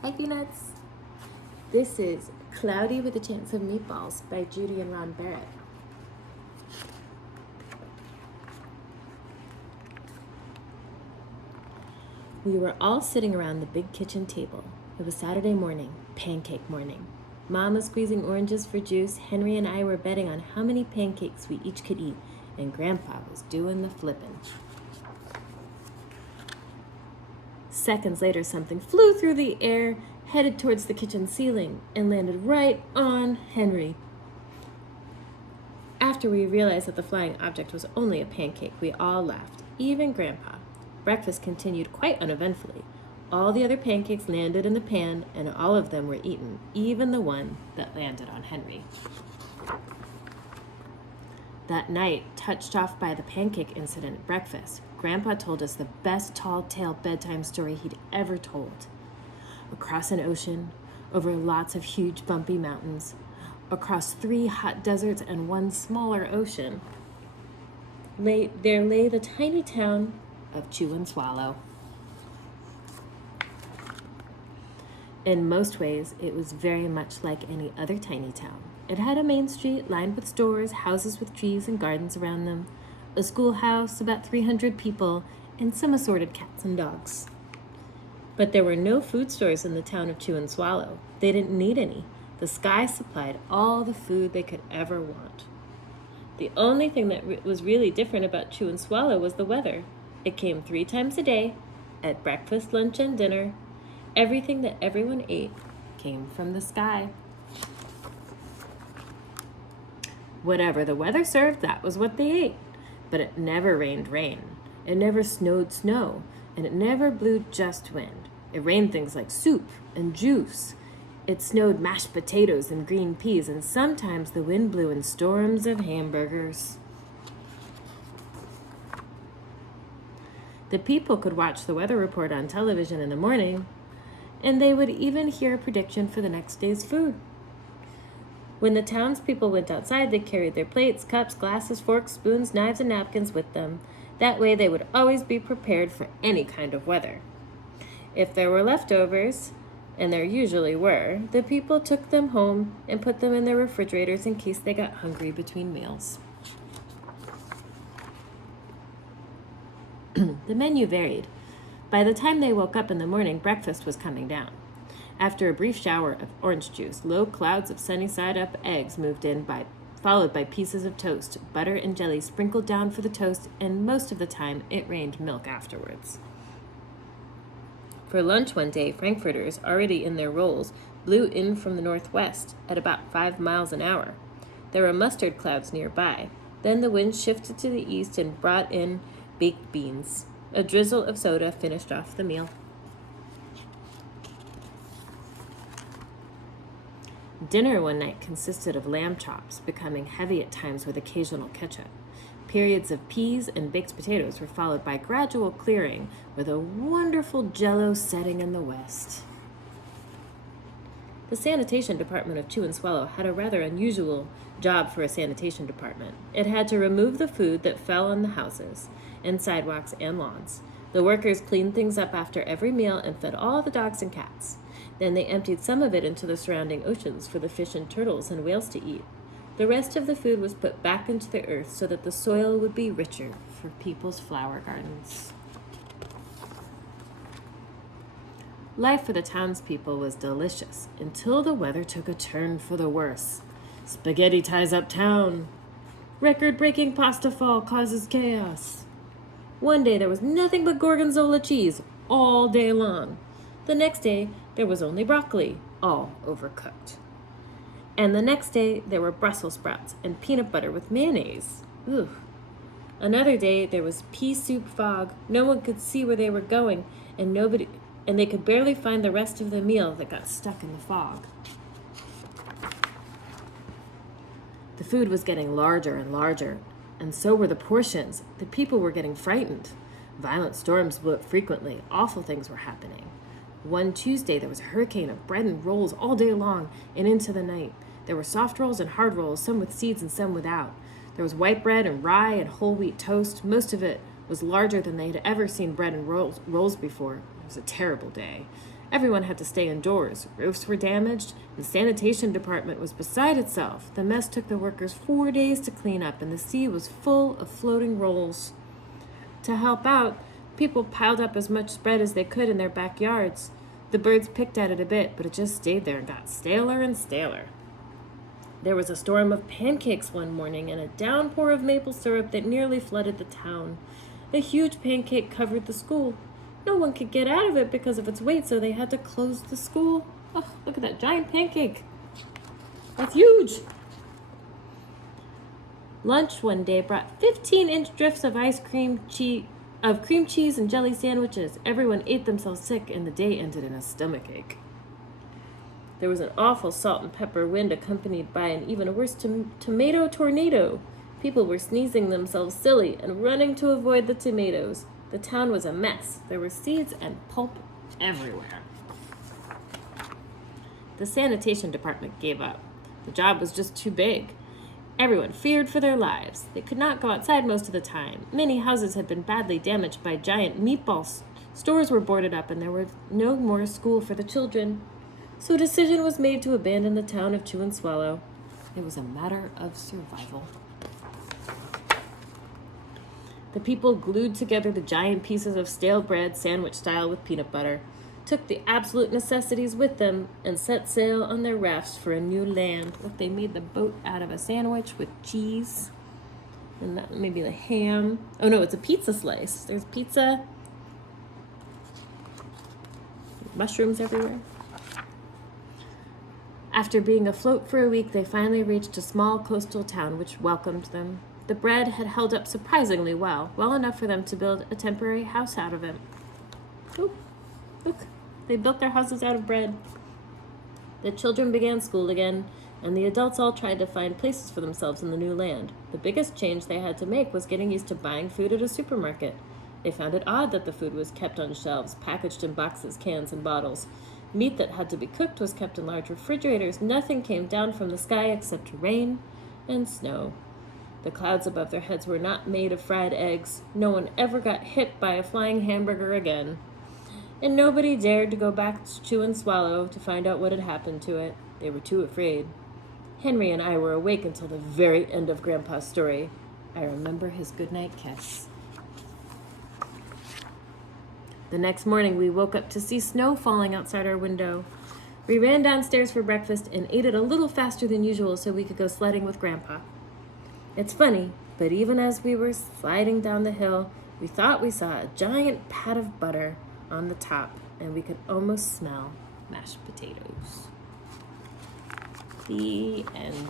Hi, Peanuts. This is Cloudy with a Chance of Meatballs by Judy and Ron Barrett. We were all sitting around the big kitchen table. It was Saturday morning, pancake morning. Mom was squeezing oranges for juice. Henry and I were betting on how many pancakes we each could eat, and Grandpa was doing the flippin'. Seconds later, something flew through the air, headed towards the kitchen ceiling, and landed right on Henry. After we realized that the flying object was only a pancake, we all laughed, even Grandpa. Breakfast continued quite uneventfully. All the other pancakes landed in the pan, and all of them were eaten, even the one that landed on Henry. That night, touched off by the Pancake Incident at breakfast, Grandpa told us the best tall-tale bedtime story he'd ever told. Across an ocean, over lots of huge bumpy mountains, across 3 hot deserts and 1 smaller ocean, there lay the tiny town of Chew and Swallow. In most ways, it was very much like any other tiny town. It had a main street lined with stores, houses with trees and gardens around them, a schoolhouse, about 300 people, and some assorted cats and dogs. But there were no food stores in the town of Chew and Swallow. They didn't need any. The sky supplied all the food they could ever want. The only thing that was really different about Chew and Swallow was the weather. It came 3 times a day, at breakfast, lunch, and dinner. Everything that everyone ate came from the sky. Whatever the weather served, that was what they ate. But it never rained rain. It never snowed snow. And it never blew just wind. It rained things like soup and juice. It snowed mashed potatoes and green peas, and sometimes the wind blew in storms of hamburgers. The people could watch the weather report on television in the morning, and they would even hear a prediction for the next day's food. When the townspeople went outside, they carried their plates, cups, glasses, forks, spoons, knives, and napkins with them. That way they would always be prepared for any kind of weather. If there were leftovers, and there usually were, the people took them home and put them in their refrigerators in case they got hungry between meals. The menu varied. By the time they woke up in the morning, breakfast was coming down. After a brief shower of orange juice, low clouds of sunny-side-up eggs moved in, followed by pieces of toast, butter and jelly sprinkled down for the toast, and most of the time it rained milk afterwards. For lunch one day, frankfurters, already in their rolls, blew in from the northwest at about 5 miles an hour. There were mustard clouds nearby. Then the wind shifted to the east and brought in baked beans. A drizzle of soda finished off the meal. Dinner one night consisted of lamb chops, becoming heavy at times with occasional ketchup. Periods of peas and baked potatoes were followed by gradual clearing with a wonderful jello setting in the west. The sanitation department of Chew and Swallow had a rather unusual job for a sanitation department. It had to remove the food that fell on the houses and sidewalks and lawns. The workers cleaned things up after every meal and fed all the dogs and cats. Then they emptied some of it into the surrounding oceans for the fish and turtles and whales to eat. The rest of the food was put back into the earth so that the soil would be richer for people's flower gardens. Life for the townspeople was delicious until the weather took a turn for the worse. Spaghetti ties up town. Record-breaking pasta fall causes chaos. One day there was nothing but gorgonzola cheese all day long. The next day there was only broccoli, all overcooked. And the next day there were Brussels sprouts and peanut butter with mayonnaise. Ooh. Another day there was pea soup fog. No one could see where they were going, and they could barely find the rest of the meal that got stuck in the fog. The food was getting larger and larger, and so were the portions. The people were getting frightened. Violent storms blew up frequently. Awful things were happening. One Tuesday, there was a hurricane of bread and rolls all day long and into the night. There were soft rolls and hard rolls, some with seeds and some without. There was white bread and rye and whole wheat toast. Most of it was larger than they had ever seen bread and rolls before. It was a terrible day. Everyone had to stay indoors. Roofs were damaged. The sanitation department was beside itself. The mess took the workers 4 days to clean up, and the sea was full of floating rolls. To help out, people piled up as much spread as they could in their backyards. The birds picked at it a bit, but it just stayed there and got staler and staler. There was a storm of pancakes one morning and a downpour of maple syrup that nearly flooded the town. A huge pancake covered the school. No one could get out of it because of its weight, so they had to close the school. Oh, look at that giant pancake. That's huge. Lunch one day brought 15-inch drifts of cream cheese and jelly sandwiches. Everyone ate themselves sick, and the day ended in a stomachache. There was an awful salt and pepper wind accompanied by an even worse tomato tornado. People were sneezing themselves silly and running to avoid the tomatoes. The town was a mess. There were seeds and pulp everywhere. The sanitation department gave up. The job was just too big. Everyone feared for their lives. They could not go outside most of the time. Many houses had been badly damaged by giant meatballs. Stores were boarded up, and there was no more school for the children. So a decision was made to abandon the town of Chew and Swallow. It was a matter of survival. The people glued together the giant pieces of stale bread, sandwich style with peanut butter, took the absolute necessities with them, and set sail on their rafts for a new land. Look, they made the boat out of a sandwich with cheese, and that maybe the ham. Oh no, it's a pizza slice. There's pizza. Mushrooms everywhere. After being afloat for a week, they finally reached a small coastal town which welcomed them. The bread had held up surprisingly well enough for them to build a temporary house out of it. Oh, look, they built their houses out of bread. The children began school again, and the adults all tried to find places for themselves in the new land. The biggest change they had to make was getting used to buying food at a supermarket. They found it odd that the food was kept on shelves, packaged in boxes, cans, and bottles. Meat that had to be cooked was kept in large refrigerators. Nothing came down from the sky except rain and snow. The clouds above their heads were not made of fried eggs. No one ever got hit by a flying hamburger again. And nobody dared to go back to Chew and Swallow to find out what had happened to it. They were too afraid. Henry and I were awake until the very end of Grandpa's story. I remember his goodnight kiss. The next morning, we woke up to see snow falling outside our window. We ran downstairs for breakfast and ate it a little faster than usual so we could go sledding with Grandpa. It's funny, but even as we were sliding down the hill, we thought we saw a giant pat of butter on the top, and we could almost smell mashed potatoes. The end.